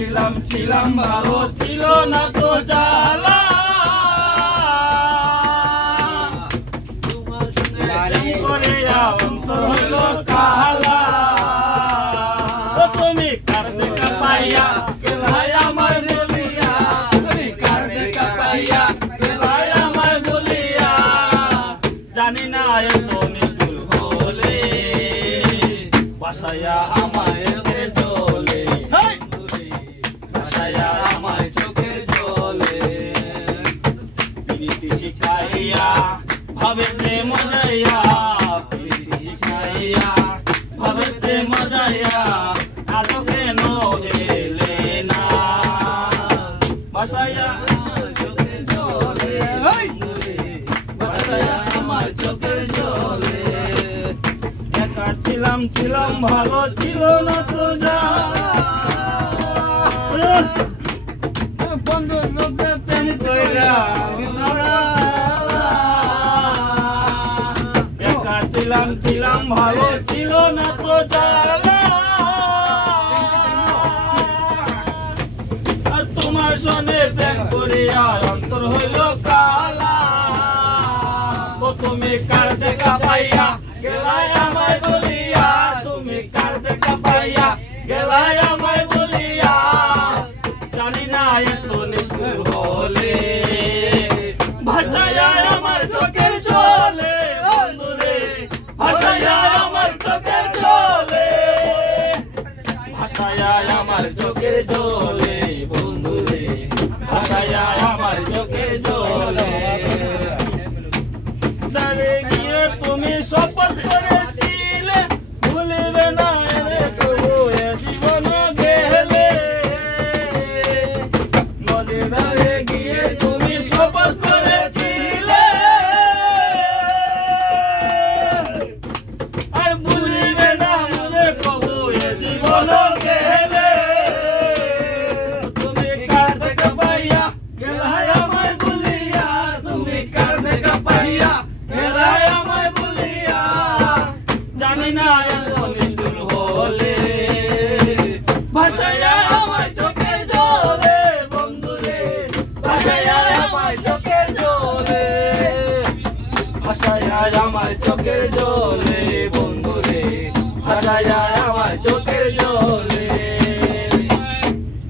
ছিলাম ভালো ছিল না তো জ্বালা তোমার সঙ্গে করে অন্তর হইল কালা তুমি কার দেখা পাইয়া গেলাই আমায় বলিয়া তুমি কার দেখা পাইয়া গেলাই আমায় বলিয়া জানি না এত নিষ্ঠুর হলে বাসায়া আমায় জলে বাসায়া আমায় চোখের জলে প্রীতি শিখাইয়া ভাবেতে মজাইয়া প্রীতি শিখাইয়া ভাবেতে মজাইয়া আজ কেন এলে না বাসায়া আমার চোখের জলে বাসায়া আমার চোখের জলে একা ছিলাম ভালো ছিল না তো বন্ধুর লোকে প্রেম কইরা একা ছিলাম ভালো ছিল না তো জ্বালা আর তোমার সনে প্রেম করিয়া অন্তর হইল কালা ও তুমি কার দেখা পাইয়া গেলাই আমায় বলিয়া তুমি কার দেখা পাইয়া গেলাই আমায় বলিয়া জানি না এত নিষ্ঠুর হলে ভাষায় আমার চোখের জলে বন্ধুরে ভাষায় আমার চোখের জলে ভাষায় আমার চোখের জলে বন্ধুরে ভাষায় আমার চোখের জলে দাঁড়ে গিয়ে তুমি শপথ করেছিলে ভুলবে না রে তবু এ জীবন গেলে নদীর ধারে গিয়ে তুমি শপথ করেছিলে আর ভুলবে না রে তবু এ জীবন গেলে তুমি কার দেখা পাইয়া গেলাই আমায় বলিয়া তুমি কার দেখা পাইয়া গেলাই আমায় বলিয়া জানি না এত নিষ্ঠুর হলে ভাষায় আমার চোখে জলে বন্ধুরে ভাষায়